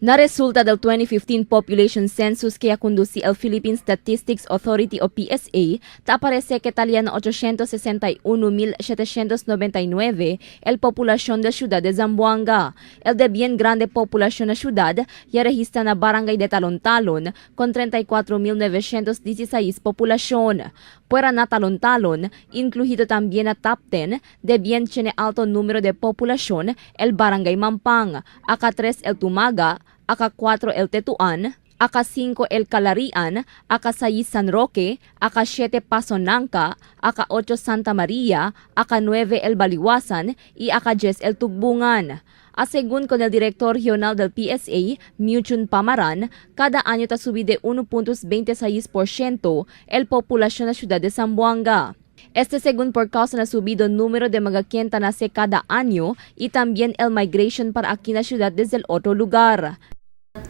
Na resulta del 2015 population census que conduce el Philippine Statistics Authority o PSA, te aparece que talía 861,799 el población de ciudad de Zamboanga. El de bien grande población de ciudad ya registra na barangay de Talon-Talon con 34,916 población. Fuera na Talon-Talon, incluido también a top 10 de bien tiene alto número de población el barangay Mampang, aka 3 el Tumaga, aka 4 el Tetuan, aka 5 el Calarian, aka 6 San Roque, aka 7 Pasonanca, aka 8 Santa Maria, aka 9 el Baliwasan y aka 10 el Tugbungan. Según con el director regional del PSA, Muchun Pamaran, cada año ta subí de 1.26% el población de la ciudad de Zamboanga. Según por causa na subido número de mga quien nace cada año y también el migration para aquí na ciudad desde el otro lugar.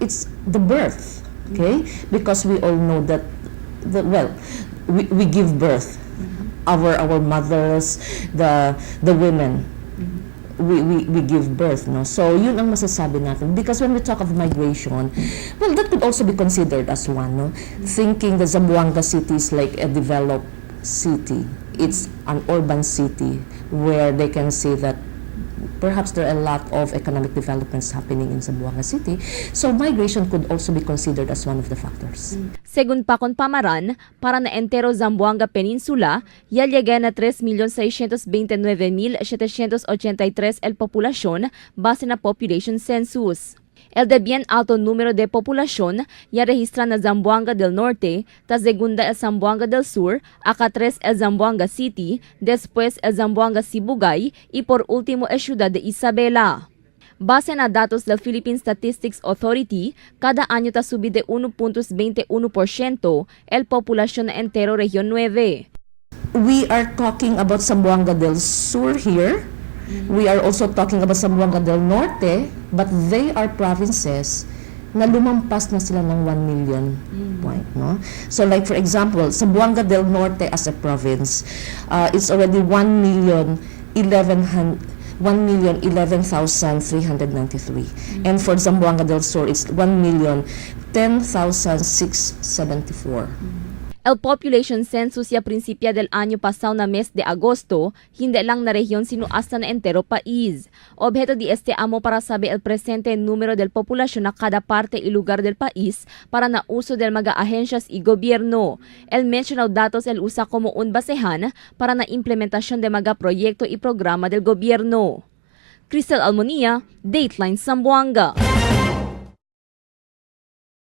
It's the birth, okay? Because we all know that, we give birth. Our mothers, the women, we give birth, no? So yun ang masasabi natin. Because when we talk of migration, well, that could also be considered as one, no? Thinking that Zamboanga City is like a developed city. It's an urban city where they can say that perhaps there are a lot of economic developments happening in Zamboanga City. So migration could also be considered as one of the factors. Según pa con Pamaran, para na entero Zamboanga Peninsula, ya llega na 3,629,783 el población base na population census. El de bien alto número de población ya registra na Zamboanga del Norte, ta segunda el Zamboanga del Sur, aka 3 el Zamboanga City, después el Zamboanga Sibugay y por último el ciudad de Isabela. Base na datos del Philippine Statistics Authority, cada año ta subí de 1.21% el población na entero Región 9. We are talking about Zamboanga del Sur here. We are also talking about Zamboanga del Norte, but they are provinces na lumampas na sila ng 1 million point, no? So like for example, Zamboanga del Norte as a province, it's already 1,11,393. And for Zamboanga del Sur, it's 1,10,674. El population census ya principia del año pasado na mes de agosto, hindi lang na rehiyon sino hasta na entero país. Objeto di amo para saber el presente número del población na cada parte y lugar del país para na uso del mga agencias y gobierno. El mencionado datos el usa como un basehan para na implementación de mga proyecto y programa del gobierno. Cristel Almonía, Dateline Zamboanga.